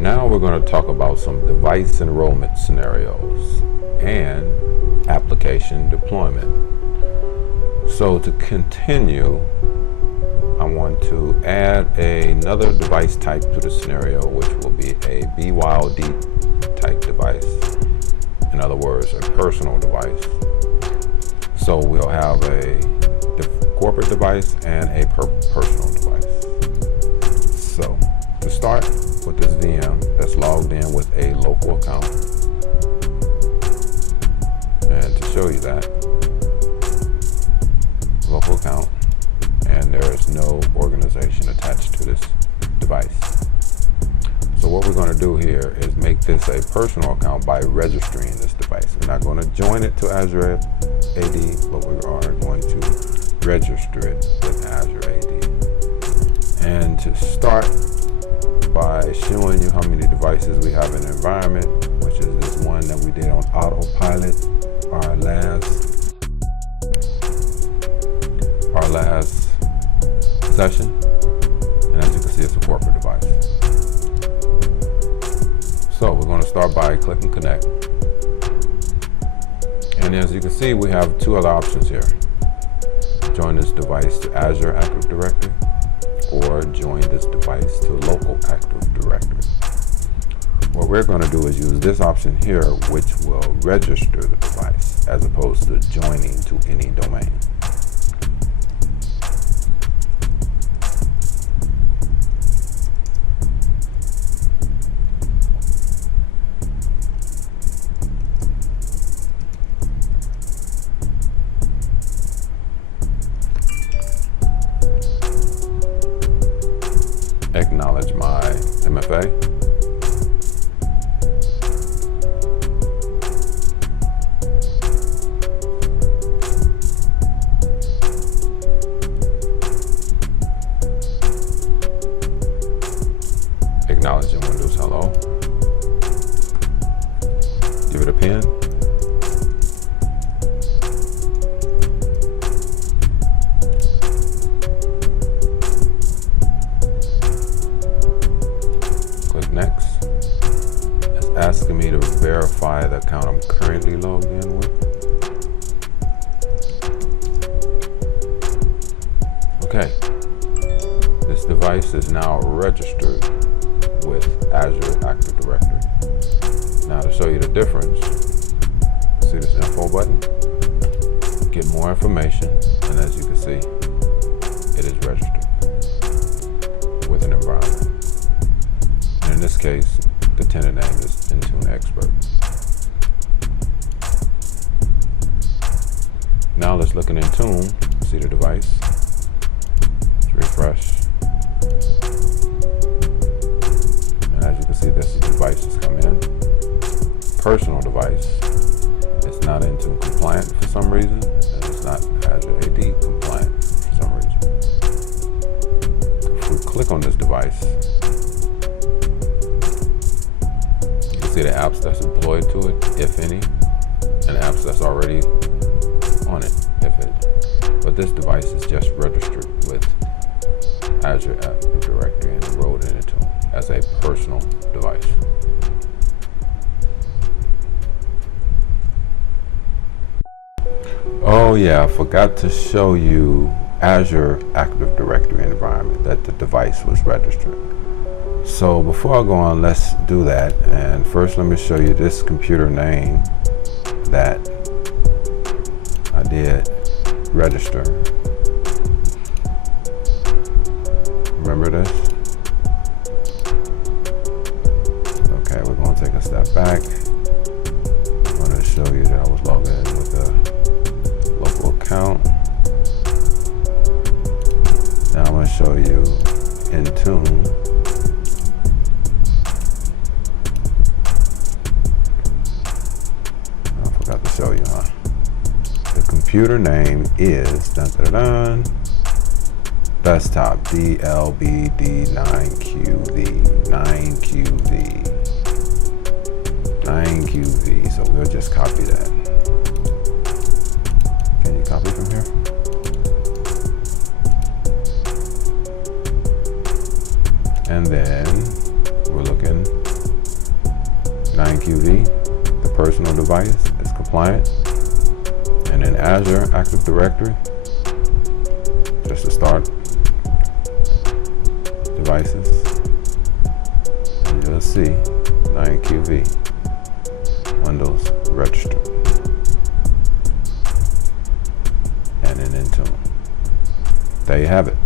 Now we're going to talk about some device enrollment scenarios and application deployment. So to continue, I want to add another device type to the scenario, which will be a BYOD type device. In other words, a personal device. So we'll have a corporate device and a personal device. So to start with this VM that's logged in with a local account, and to show you that, local account, and there is no organization attached to this device. So what we're going to do here is make this a personal account by registering this device. We're not going to join it to Azure AD, but we are going to register it with Azure AD. And to start by showing you how many devices we have in the environment, which is this one that we did on Autopilot, our last session. And as you can see, it's a corporate device. So we're going to start by clicking connect. And as you can see, we have two other options here. Join this device to Azure Active Directory, or join this device to local Active Directory. What we're going to do is use this option here, which will register the device as opposed to joining to any domain. Acknowledge my MFA. Acknowledging Windows Hello. Give it a pin. Next, it's asking me to verify the account I'm currently logged in with. Okay, this device is now registered with Azure Active Directory. Now to show you the difference, see this info button? Get more information, and as you can see, it is registered with an environment. In this case, the tenant name is Intune Expert. Now let's look in Intune, see the device. Let's refresh. And as you can see, this device has come in. Personal device. It's not Intune compliant for some reason, and it's not Azure AD compliant for some reason. If we click on this device, see the apps that's deployed to it, if any, and apps that's already on it, if it. But this device is just registered with Azure Active Directory and enrolled in it as a personal device. Oh yeah, I forgot to show you Azure Active Directory environment that the device was registered. So before I go on, let's do that. And first, let me show you this computer name that I did register. Remember this? Okay, we're going to take a step back. I'm going to show you that I was logged in with a local account. Now I'm going to show you Intune. Show you, huh? The computer name is desktop DLBD9QV 9QV. So we'll just copy that. Can you copy from here? And then we're looking 9QV, the personal device, is compliant. And in Azure Active Directory, just to start devices, and you'll see 9QV, Windows register, and in Intune. There you have it.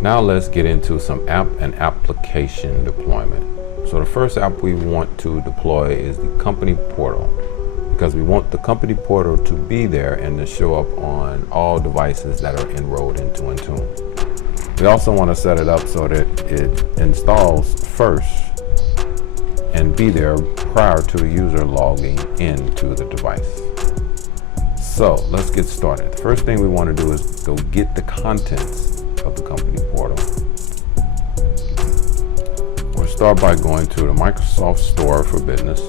Now let's get into some app and application deployment. So the first app we want to deploy is the company portal, because we want the company portal to be there and to show up on all devices that are enrolled into Intune. We also want to set it up so that it installs first and be there prior to the user logging into the device. So let's get started. The first thing we want to do is go get the contents of the company portal. We'll start by going to the Microsoft Store for Business.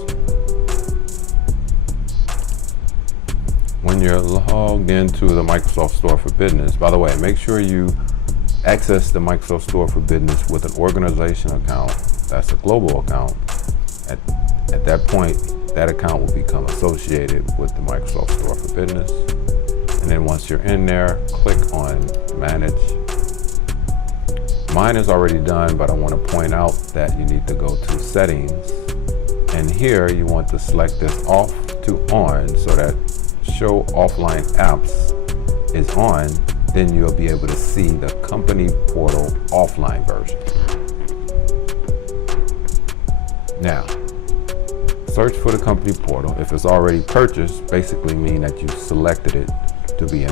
When you're logged into the Microsoft Store for Business, by the way, make sure you access the Microsoft Store for Business with an organization account. That's a global account. At that point, that account will become associated with the Microsoft Store for Business. And then once you're in there, click on Manage. Mine is already done, but I want to point out that you need to go to Settings. And here you want to select this off to on so that Show Offline Apps is on. Then you'll be able to see the company portal offline version. Now, search for the company portal. If it's already purchased, basically mean that you selected it to be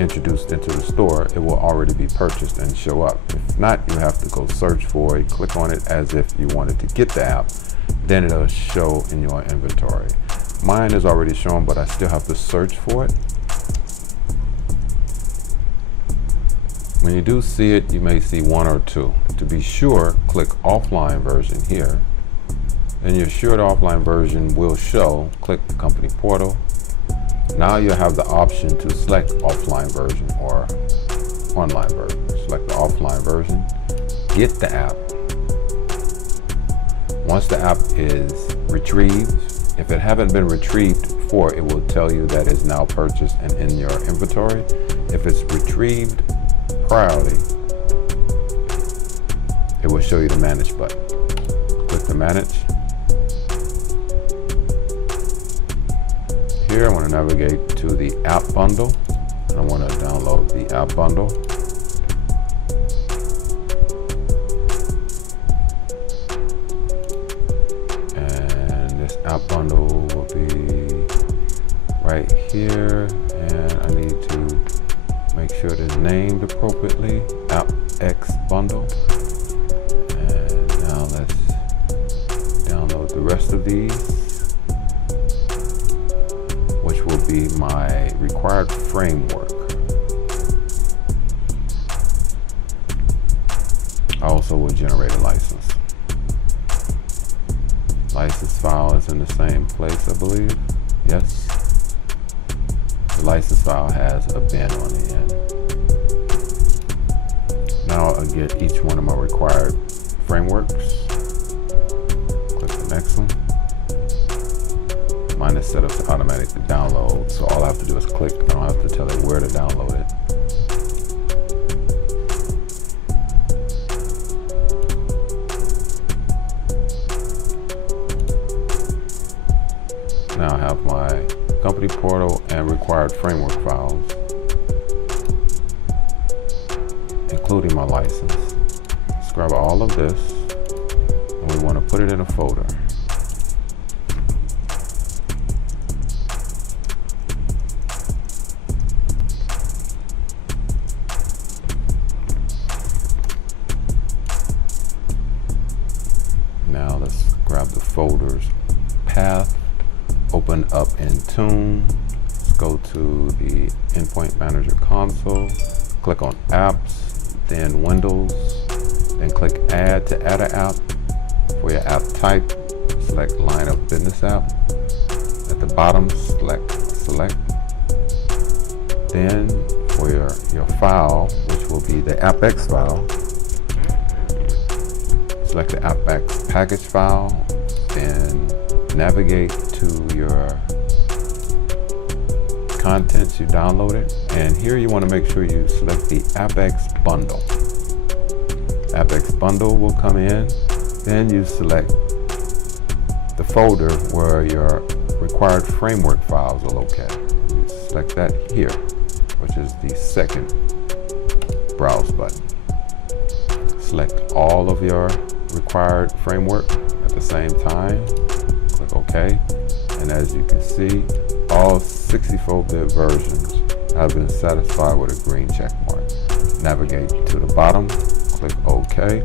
introduced into the store. It will already be purchased and show up. If not, you have to go search for it, click on it as if you wanted to get the app, then it'll show in your inventory. Mine is already shown, but I still have to search for it. When you do see it, you may see one or two. To be sure, click offline version here. Then you're sure the offline version will show. Click the company portal. Now you have the option to select offline version or online version. Select the offline version, get the app. Once the app is retrieved, if it haven't been retrieved before, it will tell you that it's now purchased and in your inventory. If it's retrieved priorly, it will show you the Manage button. Click the Manage. Here I want to navigate to the app bundle. I want to download the app bundle. And this app bundle will be right here. And I need to make sure it is named appropriately. App X bundle. And now let's download the rest of these, which will be my required framework. I also will generate a license. License file is in the same place, I believe. Yes. The license file has a bin on the end. Now I'll get each one of my required frameworks. Click the next one. Mine is set up to automatically download, so all I have to do is click. I don't have to tell it where to download it. Now I have my company portal and required framework files, including my license. Let's grab all of this, and we want to put it in a folder. Now let's grab the folder's path, open up Intune, let's go to the Endpoint Manager console, click on Apps, then Windows, then click Add to add an app. For your app type, select Line of Business App. At the bottom, select. Then for your file, which will be the AppX file, select the AppX package file, then navigate to your contents you downloaded, and here you want to make sure you select the AppX bundle. AppX bundle will come in, then you select the folder where your required framework files are located. You select that here, which is the second browse button. Select all of your required framework at the same time. Click OK, and as you can see, all 64-bit versions have been satisfied with a green check mark. Navigate to the bottom, click OK,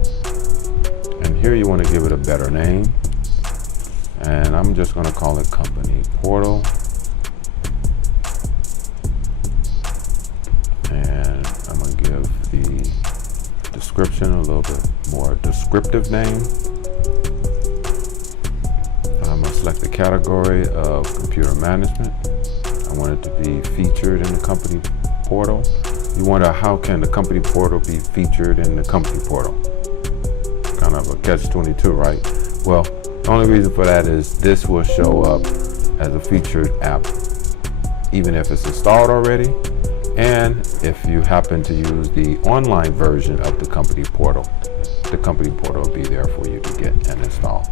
and here you want to give it a better name, and I'm just going to call it Company Portal, and I'm going to give the description a little bit more descriptive name. I'm going to select the category of computer management. I want it to be featured in the company portal. You wonder, how can the company portal be featured in the company portal? Kind of a catch-22, right? Well, the only reason for that is this will show up as a featured app, even if it's installed already, and if you happen to use the online version of the company portal will be there for you to get and install.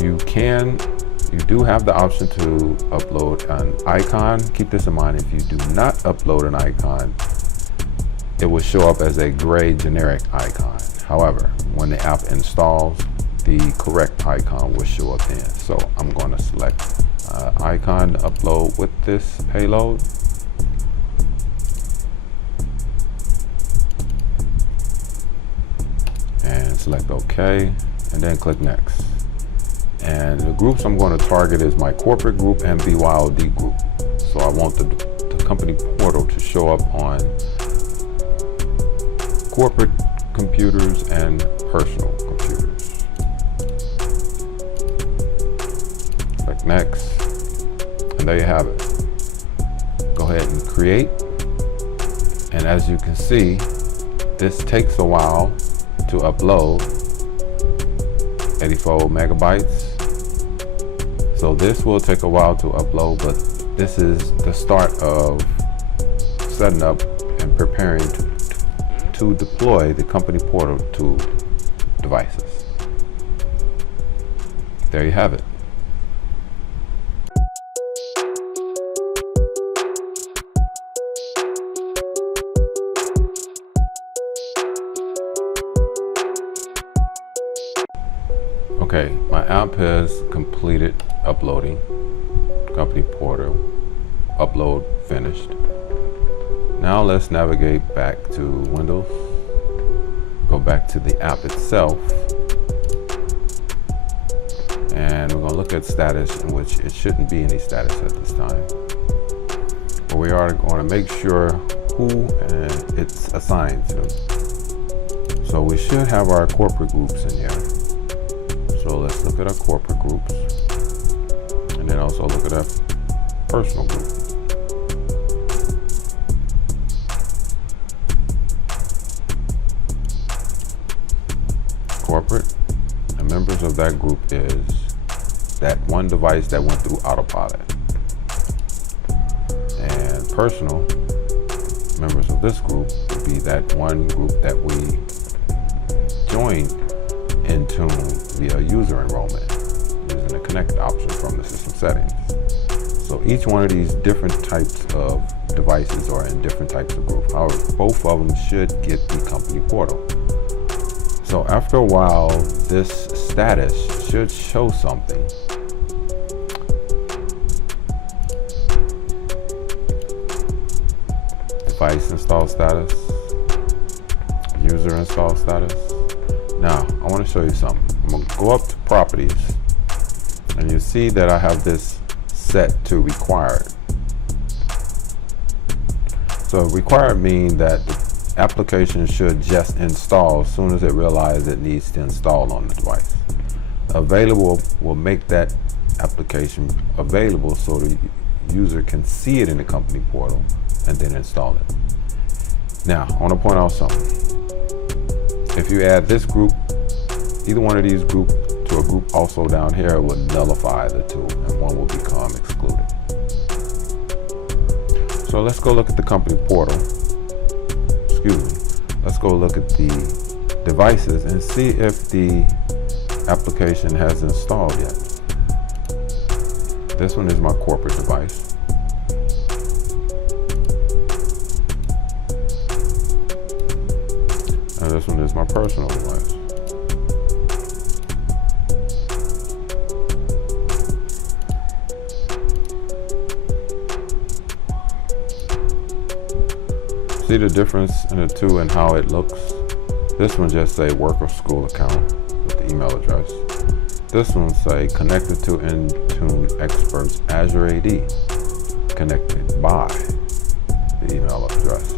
You do have the option to upload an icon. Keep this in mind, if you do not upload an icon, it will show up as a gray generic icon. However, when the app installs, the correct icon will show up then. So I'm going to select icon to upload with this payload. And select OK, and then click next. And the groups I'm going to target is my corporate group and BYOD group. So I want the company portal to show up on corporate computers and personal computers. Click next, and there you have it. Go ahead and create. And as you can see, this takes a while to upload, 84 megabytes. So this will take a while to upload, but this is the start of setting up and preparing to deploy the company portal to devices. There you have it. Okay, my app has completed uploading. Company portal upload finished. Now let's navigate back to Windows. Go back to the app itself, and we're going to look at status, in which it shouldn't be any status at this time. But we are going to make sure who it's assigned to. So we should have our corporate groups in here. So let's look at our corporate groups, and then also look at our personal group. Corporate, and members of that group is that one device that went through Autopilot. And personal, members of this group would be that one group that we joined Intune via user enrollment using the connect option from the system settings. So each one of these different types of devices are in different types of groups. However, both of them should get the company portal. So after a while, this status should show something. Device install status, user install status. Now, I want to show you something. I'm going to go up to properties, and you see that I have this set to required. So required means that the application should just install as soon as it realizes it needs to install on the device. Available will make that application available so the user can see it in the company portal and then install it. Now, I want to point out something. If you add this group, either one of these groups, to a group also down here, it will nullify the two and one will become excluded. So let's go look at the company portal. Excuse me. Let's go look at the devices and see if the application has installed yet. This one is my corporate device. And this one is my personal device. See the difference in the two and how it looks? This one just say work or school account with the email address. This one say connected to Intune experts Azure AD, connected by the email address.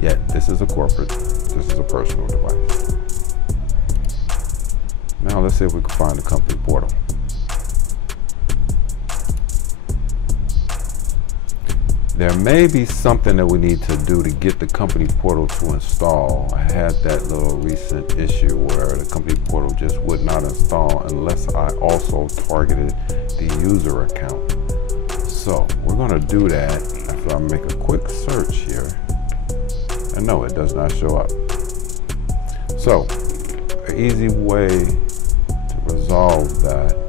Yet this is a corporate, this is a personal device. Now let's see if we can find the company portal. There may be something that we need to do to get the company portal to install. I had that little recent issue where the company portal just would not install unless I also targeted the user account. So we're going to do that after I make a quick search here. And no, it does not show up. So an easy way to resolve that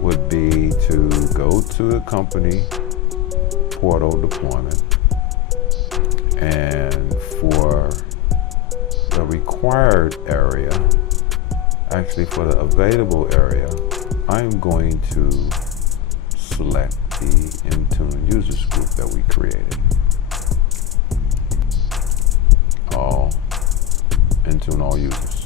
would be to go to the company portal deployment, and for the required area, actually for the available area, I'm going to select the Intune users group that we created. All Intune all users.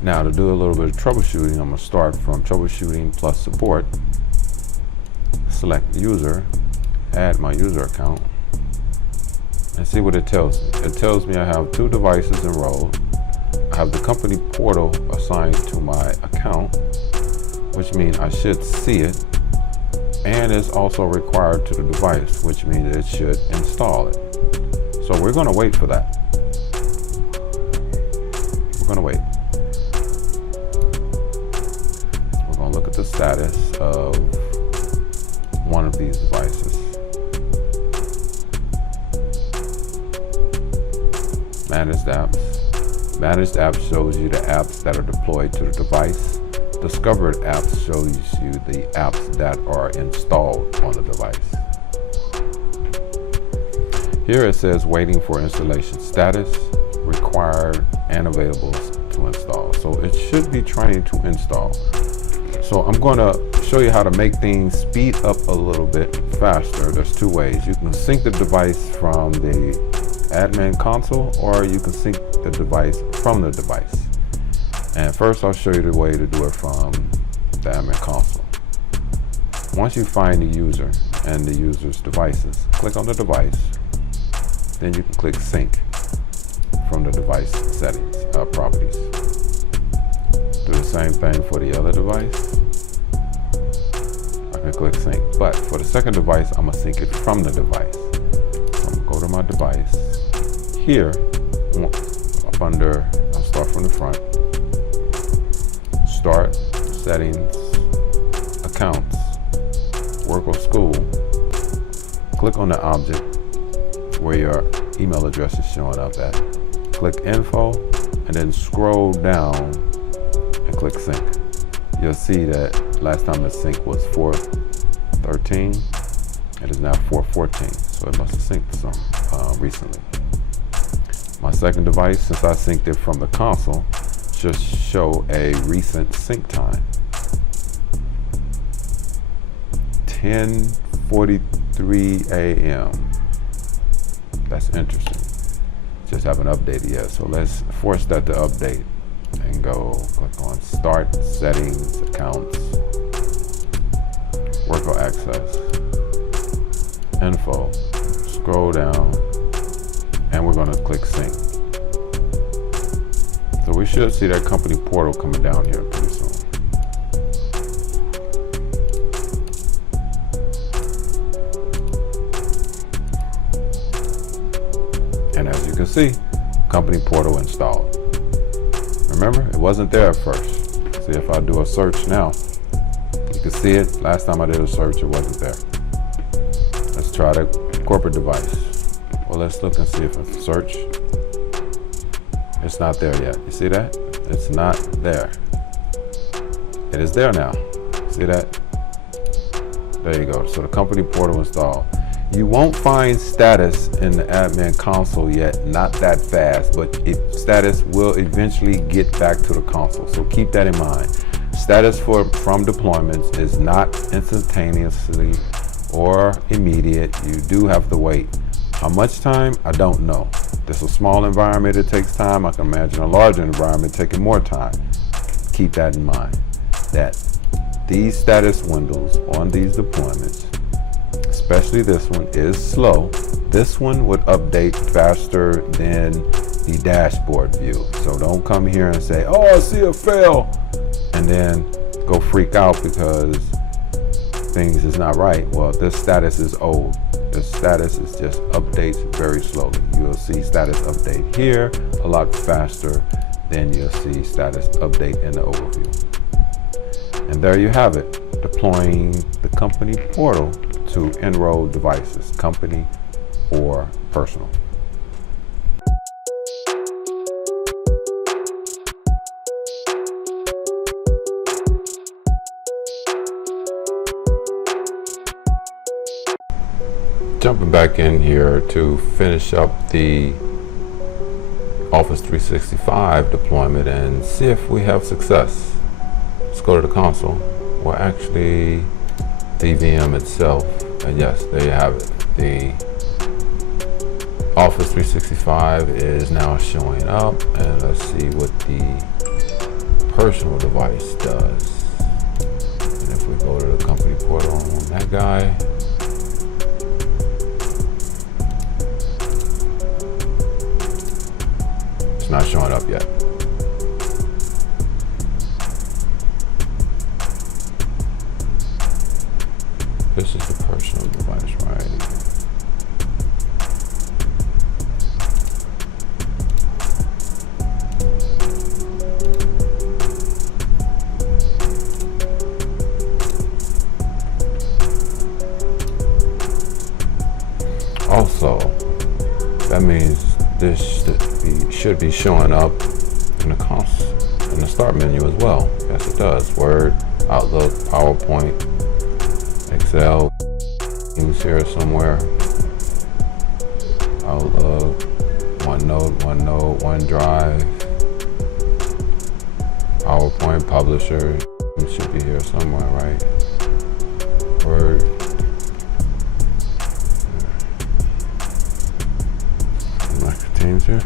Now to do a little bit of troubleshooting, I'm going to start from troubleshooting plus support, select user, add my user account, and see what it tells me. It tells me I have 2 devices enrolled. I have the company portal assigned to my account, which means I should see it, and it's also required to the device, which means it should install it. So we're going to wait for that. We're going to wait. Look at the status of one of these devices. Managed apps. Managed apps shows you the apps that are deployed to the device. Discovered apps shows you the apps that are installed on the device. Here it says waiting for installation status, required and available to install. So it should be trying to install. So I'm going to show you how to make things speed up a little bit faster. There's 2 ways. You can sync the device from the admin console, or you can sync the device from the device. And first I'll show you the way to do it from the admin console. Once you find the user and the user's devices, click on the device. Then you can click sync from the device settings, properties. Do the same thing for the other device. I can click sync, but for the second device, I'm gonna sync it from the device. So I'm gonna go to my device. Here, up under, I'll start from the front. Start, settings, accounts, work or school. Click on the object where your email address is showing up at. Click info, and then scroll down and click sync. You'll see that last time the sync was 4:13. It is now 4:14, so it must have synced some recently. My second device, since I synced it from the console, should show a recent sync time. 10:43 a.m. That's interesting. Just haven't updated yet, so let's force that to update and go click on start, settings, accounts, worker access, info, scroll down, and we're going to click sync. So we should see that company portal coming down here pretty soon. And as you can see, company portal installed. Remember, it wasn't there at first. See, if I do a search now, you can see it. Last time I did a search, it wasn't there. Let's try the corporate device. Well, let's look and see if it's search. It's not there yet. You see that? It's not there. It is there now. See that? There you go. So the company portal installed. You won't find status in the admin console yet, not that fast, but status will eventually get back to the console. So keep that in mind. Status from deployments is not instantaneously or immediate. You do have to wait. How much time? I don't know. This is a small environment, it takes time. I can imagine a larger environment taking more time. Keep that in mind, that these status windows on these deployments, especially this one, is slow. This one would update faster than the dashboard view. So don't come here and say, oh, I see a fail, and then go freak out because things is not right. Well, this status is old. The status is just updates very slowly. You'll see status update here a lot faster than you'll see status update in the overview. And there you have it, deploying the company portal to enroll devices, company or personal. Jumping back in here to finish up the Office 365 deployment and see if we have success. Let's go to the console, or actually the VM itself, and yes, there you have it. The Office 365 is now showing up, and let's see what the personal device does. And if we go to the company portal on that guy, it's not showing up yet. This is the personal device, right? Also, that means this should be showing up in the start menu as well. Yes, it does. Word, Outlook, PowerPoint, Excel, Teams here somewhere. Outlook, OneNote, OneDrive, PowerPoint, Publisher. It should be here somewhere, right? Word. Teams here.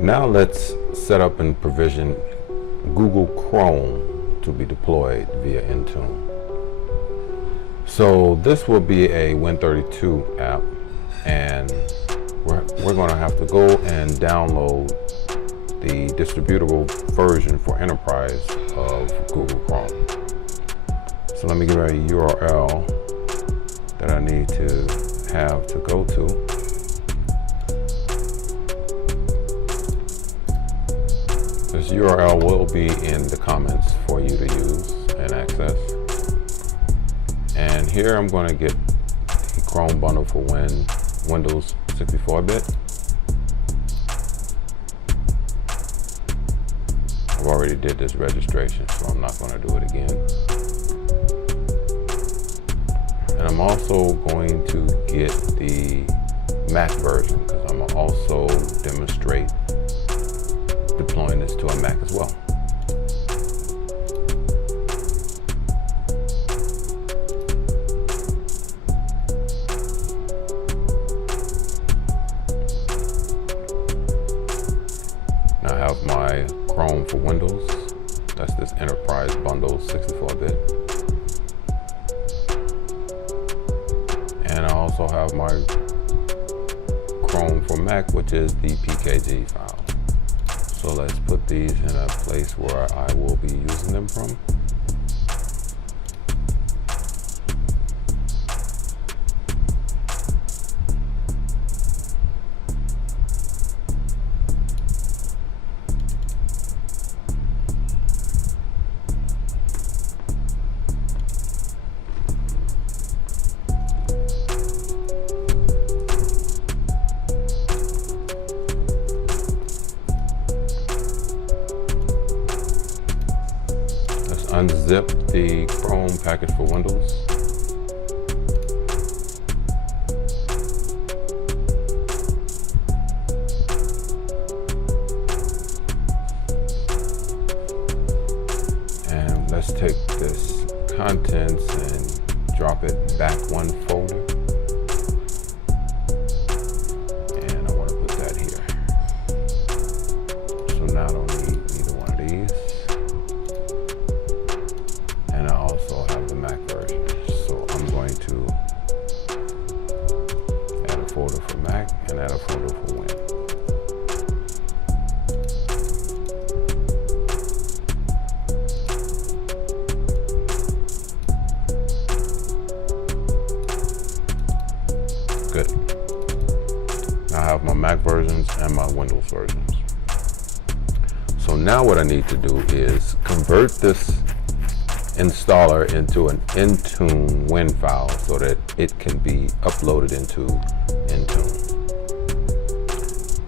Now let's set up and provision Google Chrome to be deployed via Intune. So this will be a Win32 app, and we're going to have to go and download the distributable version for enterprise of Google Chrome. So let me give you a URL that I need to have to go to. This URL will be in the comments for you to use and access. And here I'm going to get the Chrome bundle for Windows 64-bit. I've already did this registration, so I'm not going to do it again. And I'm also going to get the Mac version, because I'm going to also demonstrate deploying this to a Mac as well. Now I have my Chrome for Windows That's this Enterprise Bundle 64-bit. And I also have my Chrome for Mac, which is the PKG file. So let's put these in a place where I will be using them from. Unzip the Chrome package for Windows. And let's take this contents and drop it back one folder. And I want to put that here. So now I don't need either one of these. And I also have the Mac version. So I'm going to add a folder for Mac and add a folder for Win. Good. Now I have my Mac versions and my Windows versions. So now what I need to do is convert this installer into an Intune Win file so that it can be uploaded into Intune.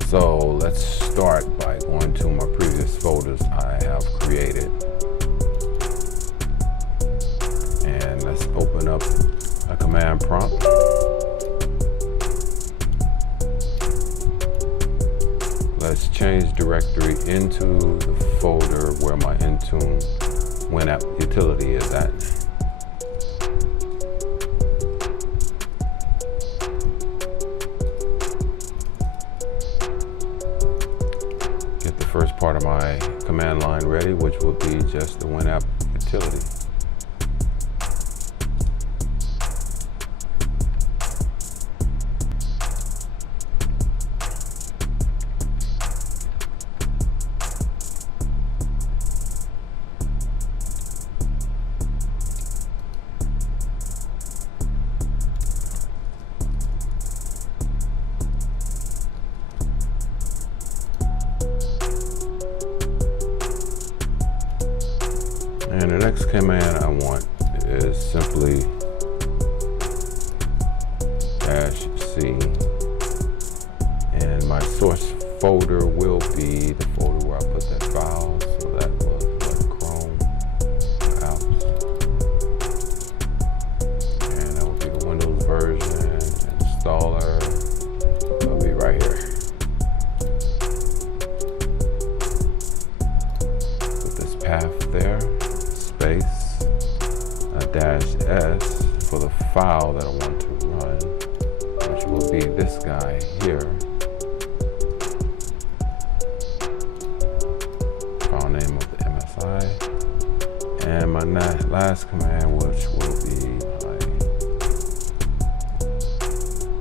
So let's start by going to my previous folders I have created. And let's open up a command prompt. Let's change directory into the folder where my Intune Win app utility is at. Get the first part of my command line ready, which will be just the Win app utility. And the next command I want is simply -C, and my source folder will be the folder where I put that file. So that was the Chrome apps, and that will be the Windows version installer. It'll be right here. Put this path there. Space, a -S for the file that I want to run, which will be this guy here. File name of the MSI. And my last command, which will be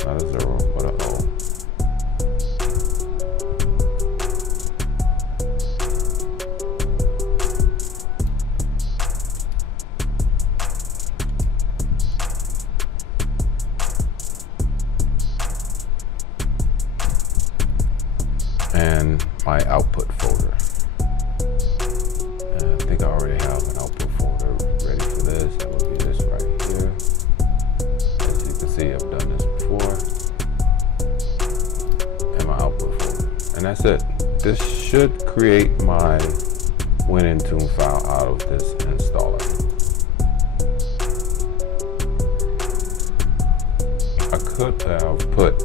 not a 0, but an O. And my output folder. And I think I already have an output folder ready for this. That would be this right here. As you can see, I've done this before. And my output folder. And that's it. This should create my Win Intune file out of this installer. I could have put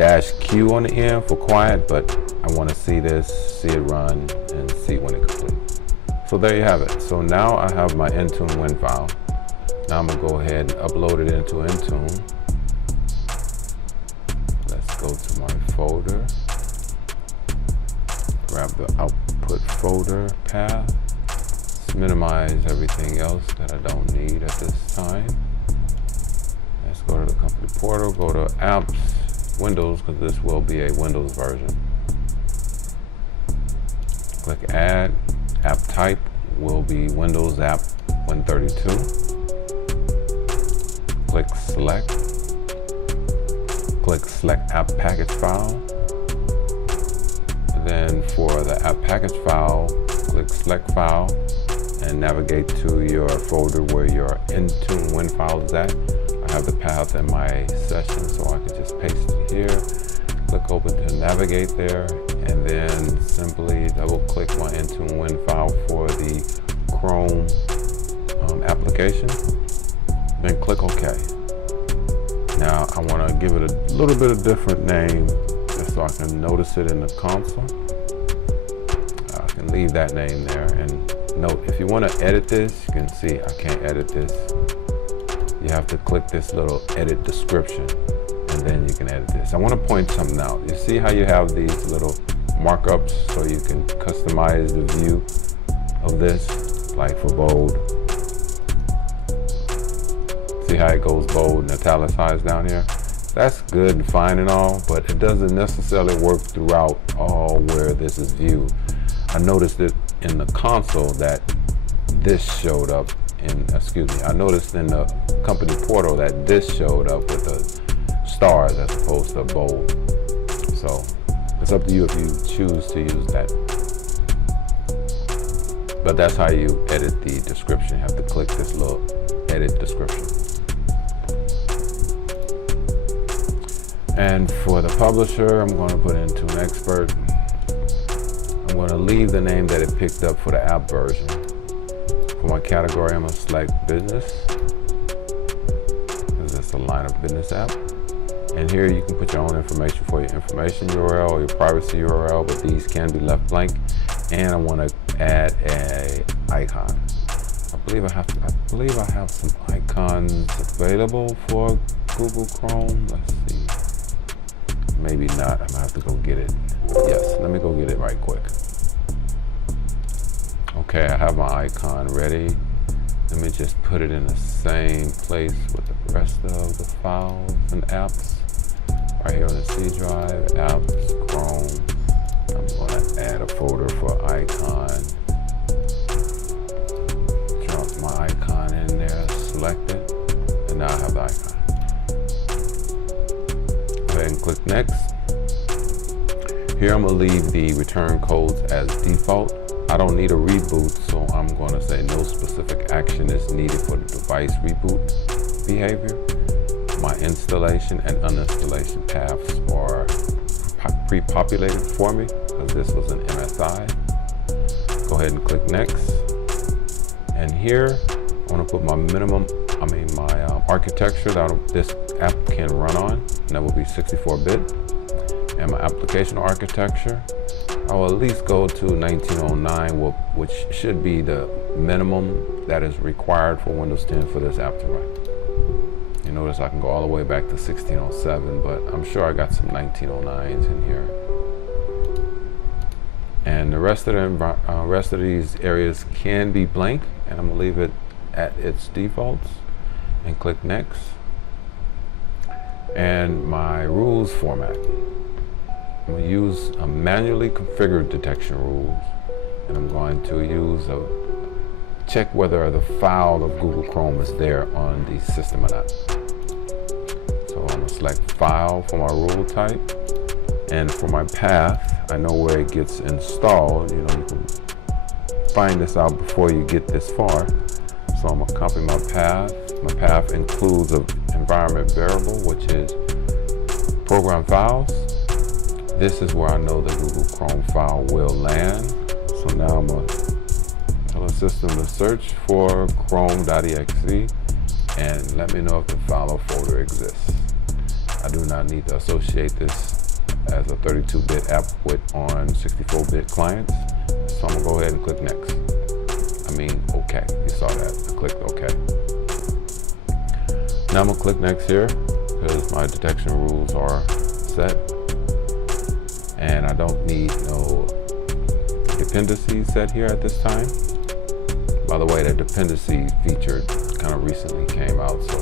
-Q on the end for quiet, but I want to see this, see it run, and see when it completes. So there you have it. So now I have my Intune Win file. Now I'm gonna go ahead and upload it into Intune. Let's go to my folder, grab the output folder path, Let's minimize everything else that I don't need at this time. Let's go to the company portal, go to apps, Windows, because this will be a Windows version. Click add, app type will be Windows app 132. Click select app package file. Then for the app package file, click select file and navigate to your folder where your Intune win file is at. I have the path in my session, so I can just paste it here. Click open to navigate there, and then simply double click my Intune win file for the Chrome application. Then click OK. Now I want to give it a little bit of different name just so I can notice it in the console. I can leave that name there, and note if you want to edit this, you can see I can't edit this. You have to click this little edit description, and then you can edit this. I want to point something out. You see how you have these little markups so you can customize the view of this, like for bold. See how it goes bold and italicized down here? That's good and fine and all, but it doesn't necessarily work throughout all where this is viewed. I noticed it in the console that this showed up in, I noticed in the company portal that this showed up with the stars as opposed to bold. So it's up to you if you choose to use that. But that's how you edit the description. You have to click this little edit description. And for the publisher, I'm going to put Intune Expert. I'm going to leave the name that it picked up for the app version. For my category, I'm going to select business. This is a line of business app. And here you can put your own information for your information URL or your privacy URL, but these can be left blank. And I want to add a icon. I believe I have some icons available for Google Chrome. Let's see. Maybe not. I'm gonna have to go get it. Yes, let me go get it right quick. Okay, I have my icon ready. Let me just put it in the same place with the rest of the files and apps. Right here on the C drive, apps, Chrome. I'm gonna add a folder for icon. Drop my icon in there, select it, and now I have the icon. Go ahead and click next. Here I'm gonna leave the return codes as default. I don't need a reboot, so I'm gonna say no specific action is needed for the device reboot behavior. My installation and uninstallation paths are pre-populated for me because this was an MSI. Go ahead and click next. And here I want to put my my architecture that this app can run on, and that will be 64-bit. And my application architecture, I will at least go to 1909, which should be the minimum that is required for Windows 10 for this app to run. You notice I can go all the way back to 1607, but I'm sure I got some 1909s in here. And the rest of these areas can be blank, and I'm gonna leave it at its defaults and click next. And my rules format, I'm going to use a manually configured detection rules, and I'm going to use a check whether the file of Google Chrome is there on the system or not. So I'm going to select file for my rule type, and for my path, I know where it gets installed. You know, you can find this out before you get this far. So I'm going to copy my path. My path includes an environment variable, which is program files. This is where I know the Google Chrome file will land. So now I'm going to tell the system to search for chrome.exe and let me know if the file or folder exists. I do not need to associate this as a 32-bit app on 64-bit clients. So I'm going to go ahead and click next. OK. You saw that. I clicked OK. Now I'm going to click next here because my detection rules are set. And I don't need no dependencies set here at this time. By the way, the dependency feature kind of recently came out, so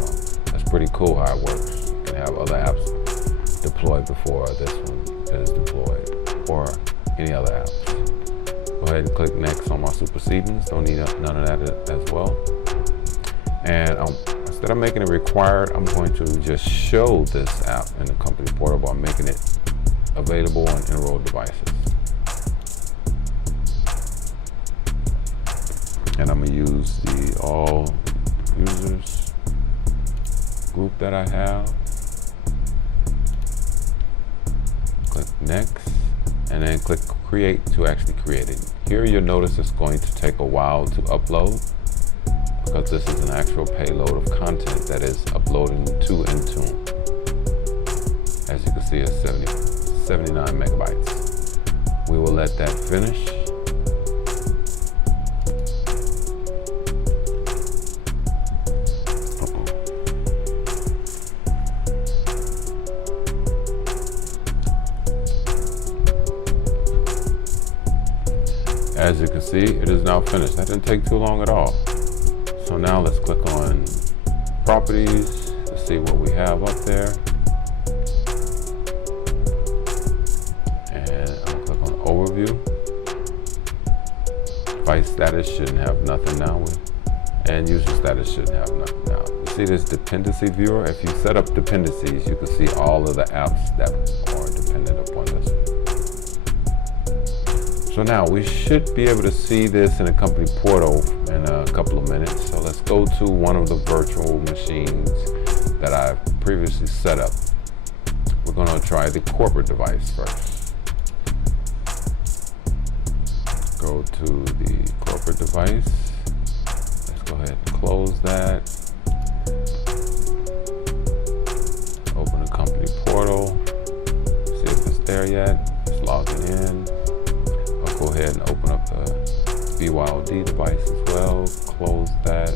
that's pretty cool how it works. You can have other apps deployed before this one is deployed, or any other apps. Go ahead and click next on my supersedings. Don't need none of that as well. And instead of making it required, I'm going to just show this app in the company portal by making it available on enrolled devices. And I'm going to use the all users group that I have. Click next, and then click create to actually create it. Here you'll notice it's going to take a while to upload, because this is an actual payload of content that is uploading to Intune. As you can see, it's 79 megabytes. We will let that finish. As you can see, it is now finished. That didn't take too long at all. So now let's click on properties to see what we have up there. And I'll click on overview. Device status shouldn't have nothing now. And user status shouldn't have nothing now. You see this dependency viewer? If you set up dependencies, you can see all of the apps that are dependent upon this. So now we should be able to see this in the company portal in a couple of minutes. So let's go to one of the virtual machines that I've previously set up. We're going to try the corporate device first. Go to the corporate device. Let's go ahead and close that. Open the company portal. See if it's there yet. It's logging in. Go ahead and open up the BYOD device as well, close that,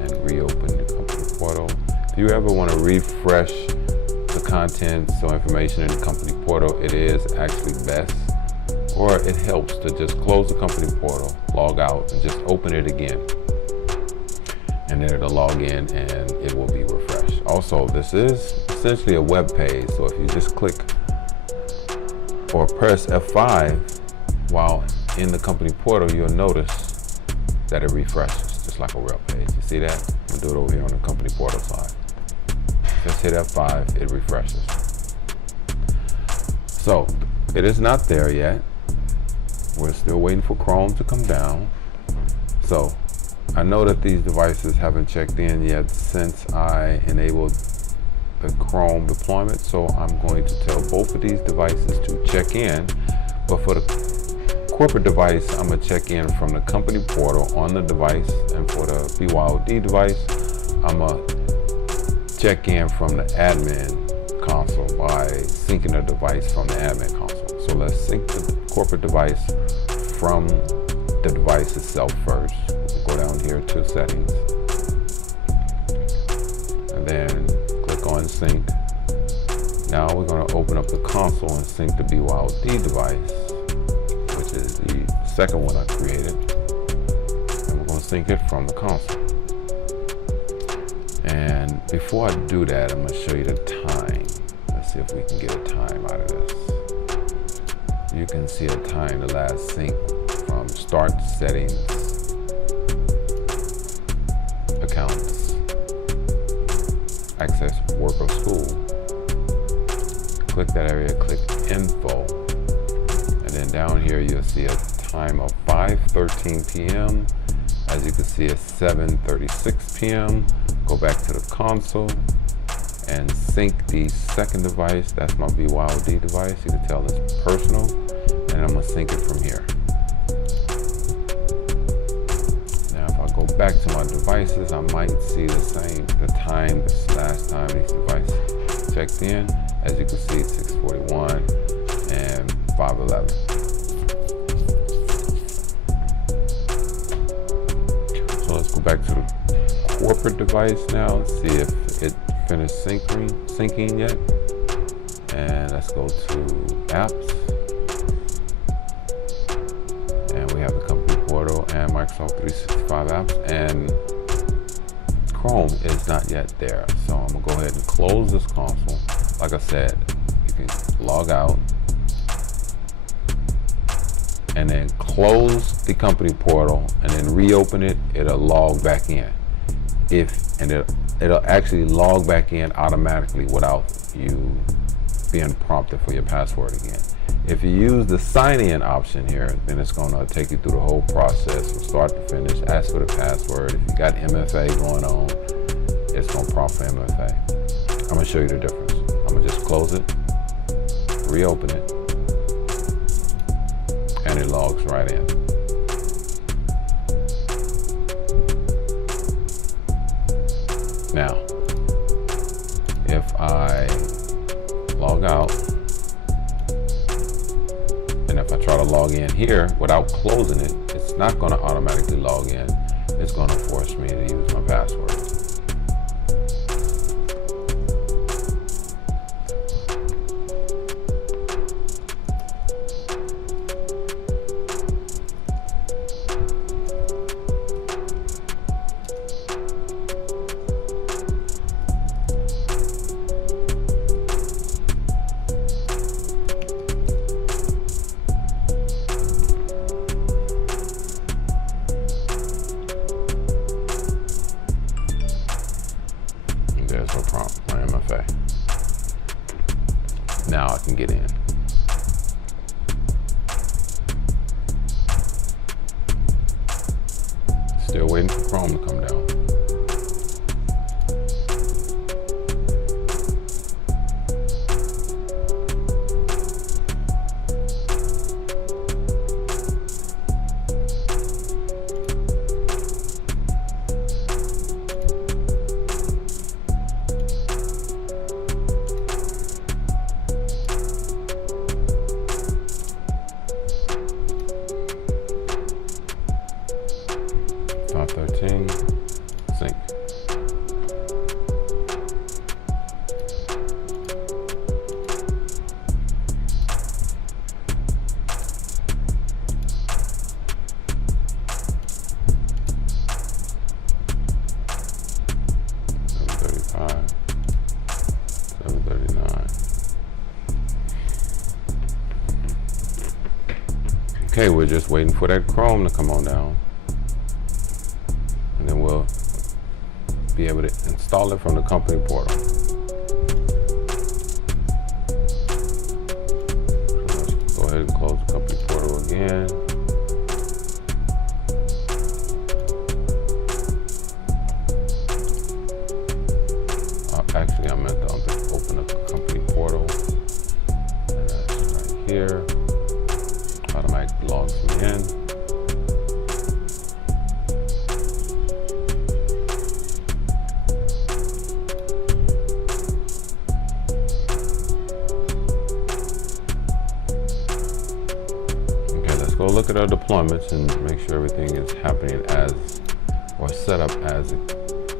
and reopen the company portal. If you ever want to refresh the contents or information in the company portal, it is actually best, or it helps to just close the company portal, log out, and just open it again. And then it'll log in and it will be refreshed. Also, this is essentially a web page, so if you just click or press F5, while in the company portal, you'll notice that it refreshes just like a real page. You see that? I'm gonna do it over here on the company portal side. Just hit F5, it refreshes. So it is not there yet. We're still waiting for Chrome to come down. So I know that these devices haven't checked in yet since I enabled the Chrome deployment. So I'm going to tell both of these devices to check in. But for the corporate device, I'm going to check in from the company portal on the device, and for the BYOD device, I'm going to check in from the admin console by syncing the device from the admin console. So let's sync the corporate device from the device itself first. We'll go down here to settings, and then click on sync. Now we're going to open up the console and sync the BYOD device, which is the second one I created, and we're going to sync it from the console. And before I do that, I'm going to show you the time. Let's see if we can get a time out of this. You can see a time, the last sync from start settings, accounts, access work or school. Click that area, click info. And then down here, you'll see a time of 5:13 p.m. As you can see, it's 7:36 p.m. Go back to the console and sync the second device. That's my BYOD device. You can tell it's personal. And I'm going to sync it from here. Now, if I go back to my devices, I might see the time, this last time these devices checked in. As you can see, 6:41 and 5:11. So let's go back to the corporate device now and see if it finished syncing yet. And let's go to apps. And we have the company portal and Microsoft Microsoft 365 apps, and Chrome is not yet there. So I'm gonna go ahead and close this console. Like I said, you can log out and then close the company portal and then reopen it. It'll log back in. It'll actually log back in automatically without you being prompted for your password again. If you use the sign-in option here, then it's going to take you through the whole process from start to finish. Ask for the password. If you got MFA going on, it's going to prompt for MFA. I'm going to show you the difference. I'm going to just close it, reopen it, and it logs right in. Now, if I log out, and if I try to log in here without closing it, it's not going to automatically log in. It's going to force me to use my password. There's my prompt, my MFA. Now I can get in. Still waiting for Chrome to come down. Top 13, sync. Okay, we're just waiting for that Chrome to come on down, and then we'll be able to install it from the company portal. So let's go ahead and close the company portal again. Actually, I meant to open the company portal, and that's right here. Automatically logs me in. Okay, let's go look at our deployments and make sure everything is happening as, or set up as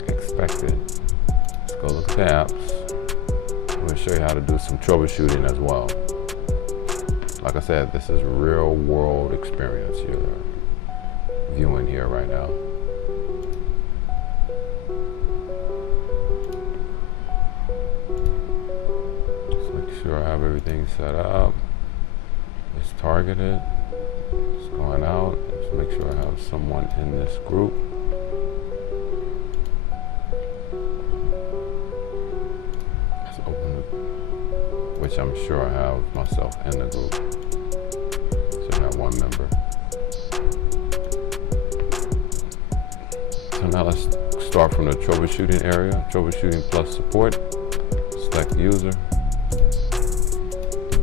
expected. Let's go look at the apps. I'm going to show you how to do some troubleshooting as well. Like I said, this is real world experience you're viewing here right now. Just make sure I have everything set up. It's targeted. It's going out. Just make sure I have someone in this group. Let's open it, which I'm sure I have myself in the group. Should have one member. So now let's start from the troubleshooting area. Troubleshooting plus support. Select user.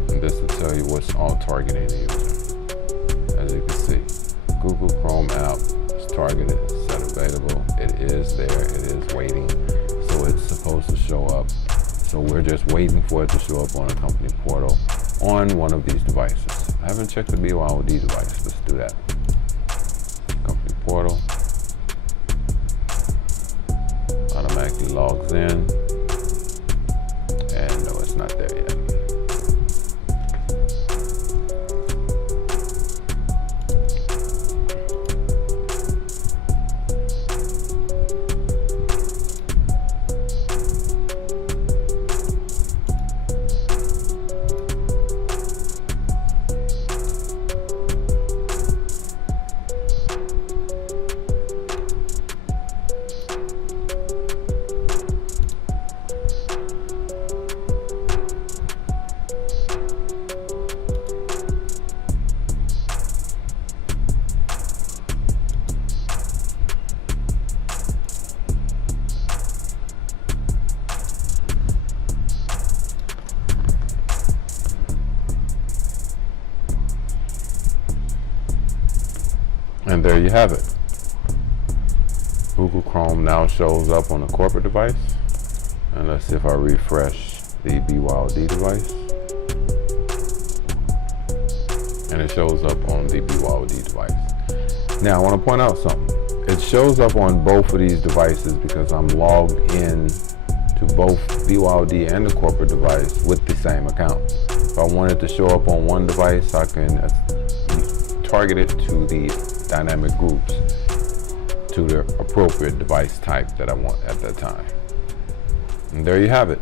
And this will tell you what's all targeting the user. As you can see, Google Chrome app is targeted, set available. It is there, it is waiting. So it's supposed to show up. So we're just waiting for it to show up on a company portal on one of these devices. I haven't checked the BYOD device. Let's do that. Company portal. Automatically logs in. And no, it's not there yet. And there you have it. Google Chrome now shows up on the corporate device. And let's see if I refresh the BYOD device. And it shows up on the BYOD device. Now I want to point out something. It shows up on both of these devices because I'm logged in to both BYOD and the corporate device with the same account. If I want it to show up on one device, I can target it to the dynamic groups to the appropriate device type that I want at that time. And there you have it.